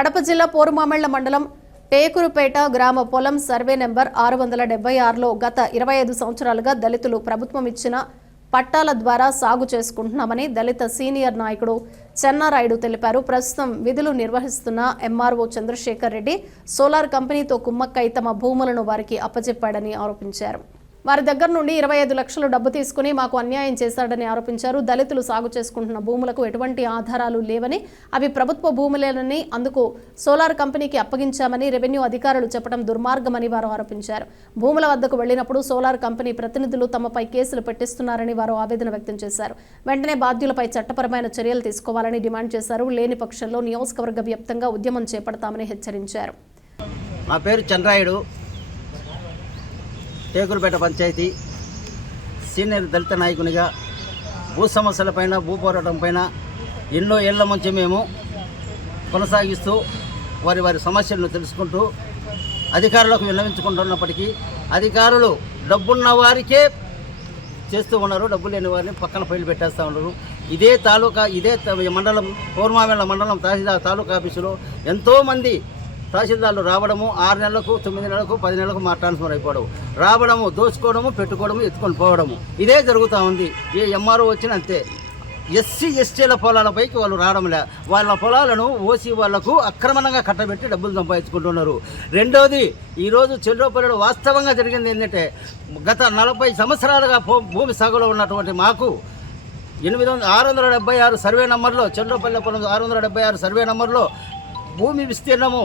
కడప జిల్లా పోరుమామిళ్ల మండలం టేకురుపేట గ్రామ పొలం సర్వే నెంబర్ 676లో గత 25 సంవత్సరాలుగా దళితులు ప్రభుత్వం ఇచ్చిన పట్టాల ద్వారా సాగు చేసుకుంటున్నామని దళిత సీనియర్ నాయకుడు చెన్నారాయుడు తెలిపారు. ప్రస్తుతం విధులు నిర్వహిస్తున్న ఎంఆర్ఓ చంద్రశేఖర్ రెడ్డి సోలార్ కంపెనీతో కుమ్మక్కై తమ భూములను వారికి అప్పచెప్పాడని ఆరోపించారు. వారి దగ్గర నుండి 25 లక్షలు డబ్బు తీసుకుని మాకు అన్యాయం చేశాడని ఆరోపించారు. దళితులు సాగు చేసుకుంటున్న భూములకు ఎటువంటి ఆధారాలు లేవని, అవి ప్రభుత్వ భూములేనని, అందుకు సోలార్ కంపెనీకి అప్పగించామని రెవెన్యూ అధికారులు చెప్పడం దుర్మార్గమని వారు ఆరోపించారు. భూముల వద్దకు వెళ్లినప్పుడు సోలార్ కంపెనీ ప్రతినిధులు తమపై కేసులు పెట్టిస్తున్నారని వారు ఆవేదన వ్యక్తం చేశారు. వెంటనే బాధ్యులపై చట్టపరమైన చర్యలు తీసుకోవాలని డిమాండ్ చేశారు. లేని పక్షంలో నియోజకవర్గ వ్యాప్తంగా ఉద్యమం చేపడతామని హెచ్చరించారు. నా పేరు చంద్రాయుడు, టేకురుపేట పంచాయతీ సీనియర్ దళిత నాయకునిగా భూ సమస్యలపైన, భూ పోరాటం పైన ఎన్నో ఏళ్ల నుంచి మేము కొనసాగిస్తూ వారి సమస్యలను తెలుసుకుంటూ అధికారులకు విన్నవించుకుంటున్నప్పటికీ అధికారులు డబ్బున్న వారికే చేస్తూ ఉన్నారు, డబ్బు లేని వారిని పక్కన ఫైలు పెట్టేస్తూ ఉన్నారు. ఇదే మండలం పోరుమామిళ్ల మండలం తహసీల్దార్ తాలూకా ఆఫీసులో ఎంతోమంది తహసీల్దార్లు రావడము 6 నెలలకు, 9 నెలలకు, 10 నెలలకు మా ట్రాన్స్ఫర్ అయిపోవడం, రావడము, దోచుకోవడము, పెట్టుకోవడము, ఎత్తుకొని పోవడము, ఇదే జరుగుతూ ఉంది. ఏ ఎంఆర్ఓ వచ్చిన అంతే. ఎస్సీల పొలాలపైకి వాళ్ళు రావడంలే, వాళ్ళ పొలాలను ఓసీ వాళ్లకు అక్రమంగా కట్టబెట్టి డబ్బులు సంపాదించుకుంటున్నారు. రెండోది, ఈరోజు చెల్లోపల్లిలో వాస్తవంగా జరిగింది ఏంటంటే, గత 40 సంవత్సరాలుగా భూమి సాగులో ఉన్నటువంటి మాకు 676 సర్వే నంబర్లో, చెల్లోపల్లి పొలం 676 సర్వే నంబర్లో భూమి విస్తీర్ణము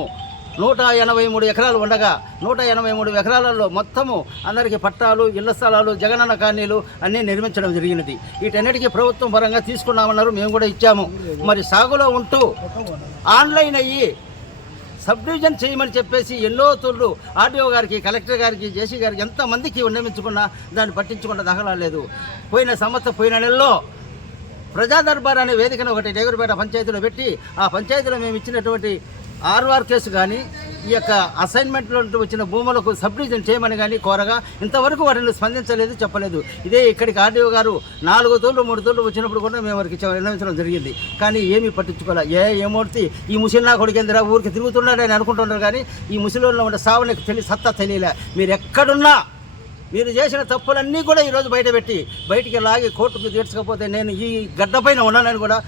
183 ఎకరాలు ఉండగా 183 ఎకరాలలో మొత్తము అందరికీ పట్టాలు, ఇళ్ల స్థలాలు, జగనన్న కాలనీలు అన్నీ నిర్మించడం జరిగినది. వీటన్నిటికీ ప్రభుత్వం పరంగా తీసుకున్నామన్నారు, మేము కూడా ఇచ్చాము. మరి సాగులో ఉంటూ ఆన్లైన్ అయ్యి సబ్ డివిజన్ చేయమని చెప్పేసి ఎన్నో తూర్లు ఆర్డీఓ గారికి, కలెక్టర్ గారికి, జేసీ గారికి ఎంతమందికి విన్నవించుకున్నా దాన్ని పట్టించుకున్న దాఖలా లేదు. పోయిన నెలలో ప్రజా దర్బార్ అనే వేదికను ఒకటి టేకురుపేట పంచాయతీలో పెట్టి, ఆ పంచాయతీలో మేము ఇచ్చినటువంటి ఆర్ఆర్ కేసు కానీ, ఈ యొక్క అసైన్మెంట్లో వచ్చిన భూములకు సబ్ డివిజన్ చేయమని కానీ కోరగా ఇంతవరకు వాటిని స్పందించలేదు, చెప్పలేదు. ఇదే ఇక్కడికి ఆర్డీఓ గారు 4 తూర్లు 3 తూర్లు వచ్చినప్పుడు కూడా మేము వారికి విన్నవించడం జరిగింది. కానీ ఏమీ పట్టించుకోవాలి. ఏమూర్తి ఈ ముసలినా కొడుకేందిరా ఊరికి తిరుగుతున్నాడని అనుకుంటున్నారు, కానీ ఈ ముసలిలో ఉండే సావునికి సత్తా తెలియలే. మీరు ఎక్కడున్నా మీరు చేసిన తప్పులన్నీ కూడా ఈరోజు బయటికి లాగి కోర్టుకు తీర్చకపోతే నేను ఈ గడ్డపైన ఉన్నానని కూడా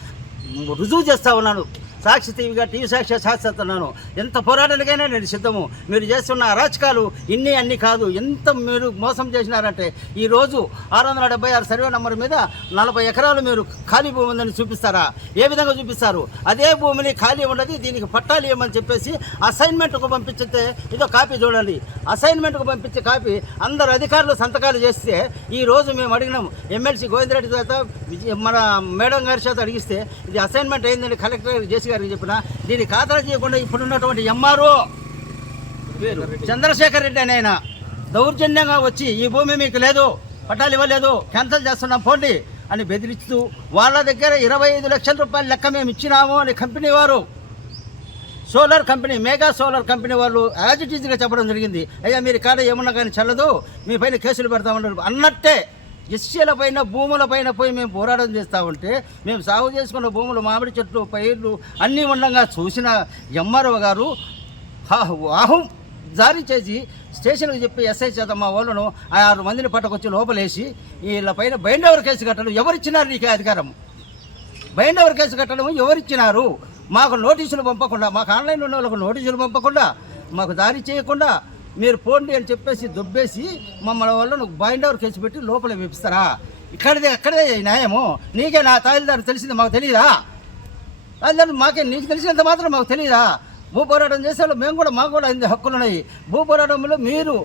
రుజువు చేస్తూ ఉన్నాను. సాక్షి టీవీ సాక్షి సాక్షిస్తున్నాను. ఎంత పోరాటానికైనా నేను సిద్ధము. మీరు చేస్తున్న అరాచకాలు అన్నీ కాదు. ఎంత మీరు మోసం చేసినారంటే, ఈరోజు 676 సర్వే నంబర్ మీద 40 ఎకరాలు మీరు ఖాళీ భూమి ఉందని చూపిస్తారా? ఏ విధంగా చూపిస్తారు? అదే భూమిని ఖాళీ ఉండదు, దీనికి పట్టాలు ఇవ్వమని చెప్పేసి అసైన్మెంట్కు పంపించితే, ఇదో కాపీ చూడండి, అసైన్మెంట్కు పంపించే కాపీ అందరు అధికారులు సంతకాలు చేస్తే, ఈరోజు మేము అడిగినాం ఎమ్మెల్సీ గోవిందరెడ్డి చేత, మన మేడం గారి చేత అడిగిస్తే, ఇది అసైన్మెంట్ అయిందని కలెక్టర్ జేసీ గారికి చెప్పిన, దీన్ని ఖాతరు చేయకుండా ఇప్పుడున్నటువంటి ఎంఆర్ఓ చంద్రశేఖర్ రెడ్డి అని ఆయన దౌర్జన్యంగా వచ్చి ఈ భూమి మీకు లేదు, పట్టాలు ఇవ్వలేదు, క్యాన్సల్ చేస్తున్నాం పోండి అని బెదిరిస్తూ వాళ్ళ దగ్గర 25 లక్షల రూపాయలు లెక్క మేము ఇచ్చినాము అని కంపెనీ వారు, solar company, mega solar company వాళ్ళు యాజ్ ఇట్ ఈజ్గా చెప్పడం జరిగింది. అయ్యా మీరు కాడ ఏమన్నా కానీ చల్లదు, మీ పైన కేసులు పెడతామన్నారు అన్నట్టే. ఎస్సీల పైన, భూముల పైన పోయి మేము పోరాటం చేస్తూ ఉంటే, మేము సాగు చేసుకున్న భూములు, మామిడి చెట్లు, పైర్లు అన్నీ ఉండగా చూసిన ఎంఆర్ఓ గారు వాహం జారీ చేసి స్టేషన్కి చెప్పి ఎస్ఐ చేత మా వాళ్ళను 6 మందిని పట్టుకొచ్చి లోపలేసి వీళ్ళ పైన బైండ్ ఓవర్ కేసు కట్టడం ఎవరిచ్చినారు? నీకే అధికారం? బైండ్ ఓవర్ కేసు కట్టడం ఎవరిచ్చినారు? మాకు నోటీసులు పంపకుండా, మాకు ఆన్లైన్లో ఉన్న వాళ్ళకు నోటీసులు పంపకుండా, మాకు దారి చేయకుండా మీరు పోండి అని చెప్పేసి దొబ్బేసి మమ్మల్ని వాళ్ళను బైండ్ ఓవర్ కేసు పెట్టి లోపల వేపిస్తారా? అక్కడే న్యాయము? నీకే నా తహసీల్దార్ తెలిసింది మాకు తెలియదా? తహసీల్దార్ నీకు తెలిసినంత మాత్రం మాకు తెలియదా? భూ పోరాటం చేసేవాళ్ళు మాకు కూడా హక్కులు ఉన్నాయి. భూ పోరాటంలో మీరు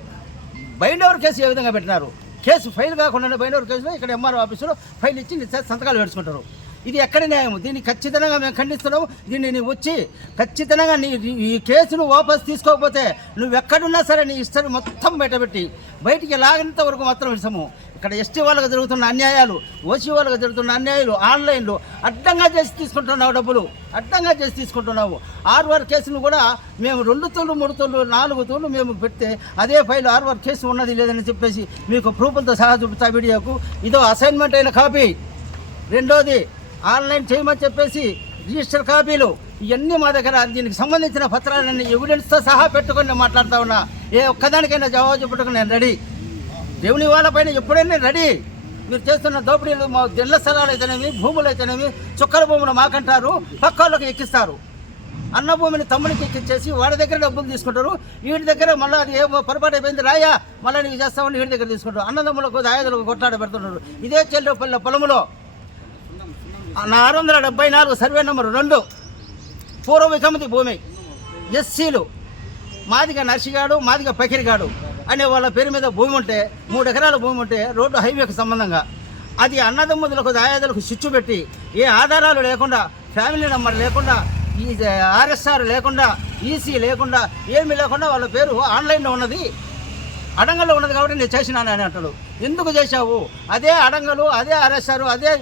బైండ్ ఓవర్ కేసు ఏ విధంగా పెట్టినారు? కేసు ఫైల్ కాకుండా బైండ్ ఓవర్ కేసులో ఇక్కడ ఎంఆర్ఓ ఆఫీసులో ఫైల్ ఇచ్చి సంతకాలు పెట్టుకుంటారు. ఇది ఎక్కడ న్యాయం? దీన్ని ఖచ్చితంగా మేము ఖండిస్తున్నాము. దీన్ని నీవు వచ్చి ఖచ్చితంగా ఈ కేసును వాపసు తీసుకోకపోతే నువ్వు ఎక్కడున్నా సరే నీ ఇష్టాన్ని మొత్తం బయటికి లాగినంత వరకు మాత్రం ఇస్తాము. ఇక్కడ ఎస్టీ వాళ్ళకి జరుగుతున్న అన్యాయాలు, ఓసీ వాళ్ళకి జరుగుతున్న అన్యాయాలు, ఆన్లైన్లో అడ్డంగా చేసి తీసుకుంటున్నావు, డబ్బులు అడ్డంగా చేసి తీసుకుంటున్నావు. ఆర్ఆర్ కేసును కూడా మేము 2 తూర్లు 3 తూర్లు 4 తూర్లు మేము పెడితే అదే ఫైల్ ఆర్ఆర్ కేసు ఉన్నది లేదని చెప్పేసి మీకు ప్రూఫ్లతో సహా చూపుతా వీడియోకు. ఇదో అసైన్మెంట్ అయిన కాపీ. రెండోది ఆన్లైన్ చేయమని చెప్పేసి రిజిస్టర్ కాపీలు ఇవన్నీ మా దగ్గర దీనికి సంబంధించిన పత్రాలన్నీ ఎవిడెన్స్తో సహా పెట్టుకొని నేను మాట్లాడుతూ ఉన్నా. ఏ ఒక్కదానికైనా జవాబు చెప్పుటకు నేను రెడీ. రెవెన్యూ వాళ్ళపైన ఎప్పుడైనా రెడీ. మీరు చేస్తున్న దోపిడీలు మా ఇళ్ల స్థలాలు అయితేనేమి, భూములు అయితేనేమి, చుక్కల భూములు మాకంటారు, పక్క వాళ్ళకి ఎక్కిస్తారు. అన్న భూమిని తమ్ముడికి ఎక్కించేసి వాడి దగ్గర డబ్బులు తీసుకుంటారు. వీడి దగ్గర మళ్ళీ అది ఏ పొరపాటు అయిపోయింది రాయా మళ్ళీ నీకు చేస్తామని వీడి దగ్గర తీసుకుంటారు. అన్నదమ్ములకు దాయాదులకు కొట్లాడ పెడుతున్నారు. ఇదే చెల్లెపల్లి పొలములో నా 674 సర్వే నెంబర్ 2 పూర్వ వికమతి భూమి ఎస్సీలు మాదిగ నర్సిగాడు, మాదిగ పకిరిగాడు అనే వాళ్ళ పేరు మీద భూమి ఉంటే 3 ఎకరాల భూమి ఉంటే రోడ్డు హైవేకి సంబంధంగా అది అన్నదమ్ములకు దాయాదులకు చిచ్చు పెట్టి ఏ ఆధారాలు లేకుండా, ఫ్యామిలీ నెంబర్ లేకుండా, ఈ ఆర్ఎస్ఆర్ లేకుండా, ఈసీ లేకుండా, ఏమీ లేకుండా వాళ్ళ పేరు ఆన్లైన్లో ఉన్నది, అడంగల్లో ఉన్నది కాబట్టి నేను చేసినాను అని అంటాడు. ఎందుకు చేశావు? అదే అడంగలు, అదే ఆర్ఎస్ఆర్, అదే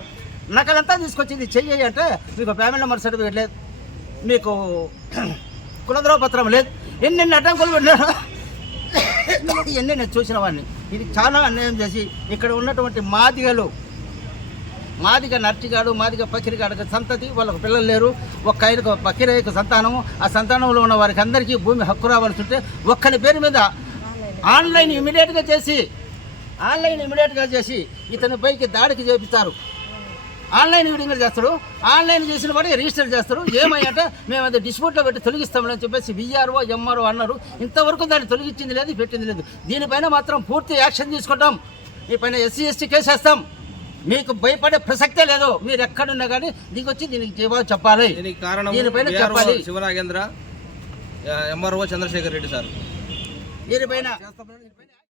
నకలంతా తీసుకొచ్చింది చెయ్యి అంటే మీకు ఫ్యామిలీ నెంబర్ సర్టిఫికేట్ లేదు, మీకు కులద్రోవ పత్రం లేదు, ఎన్నెన్ని అడ్డంకులు పెట్టారు. ఇవన్నీ నేను చూసిన వాడిని. ఇది చాలా అన్యాయం చేసి ఇక్కడ ఉన్నటువంటి మాదిగ నర్చిగాడు, మాదిగ పకిరిగాడు సంతతి, వాళ్ళకు పిల్లలు లేరు. ఒక్క ఆయనకు పకిరేకు సంతానము, ఆ సంతానంలో ఉన్న వారికి అందరికీ భూమి హక్కు రావాల్సి ఉంటే ఒక్కని పేరు మీద ఆన్లైన్ ఇమీడియట్గా చేసి ఇతని పైకి దాడికి చేపిస్తారు. ఆన్లైన్ వీడింగ్ చేస్తాడు. ఆన్లైన్ చేసిన వాడికి రిజిస్టర్ చేస్తారు. ఏమయ్యంటే మేము అది డిస్ప్యూట్లో పెట్టి తొలగిస్తామని చెప్పేసి విఆర్ఓ ఎంఆర్ఓ అన్నారు. ఇంతవరకు దాన్ని తొలగించింది లేదు, పెట్టింది లేదు. దీనిపైన మాత్రం పూర్తి యాక్షన్ తీసుకుంటాం. ఈ పైన ఎస్సీ ఎస్టీ కేసేస్తాం. మీకు భయపడే ప్రసక్తే లేదు. మీరు ఎక్కడున్నా కానీ దిగొచ్చి దీనికి జవాబు చెప్పాలి. దీనిపైన చెప్పాలి. శివనాగేంద్ర, ఎంఆర్ఓ చంద్రశేఖర్ రెడ్డి సార్, దీనిపైన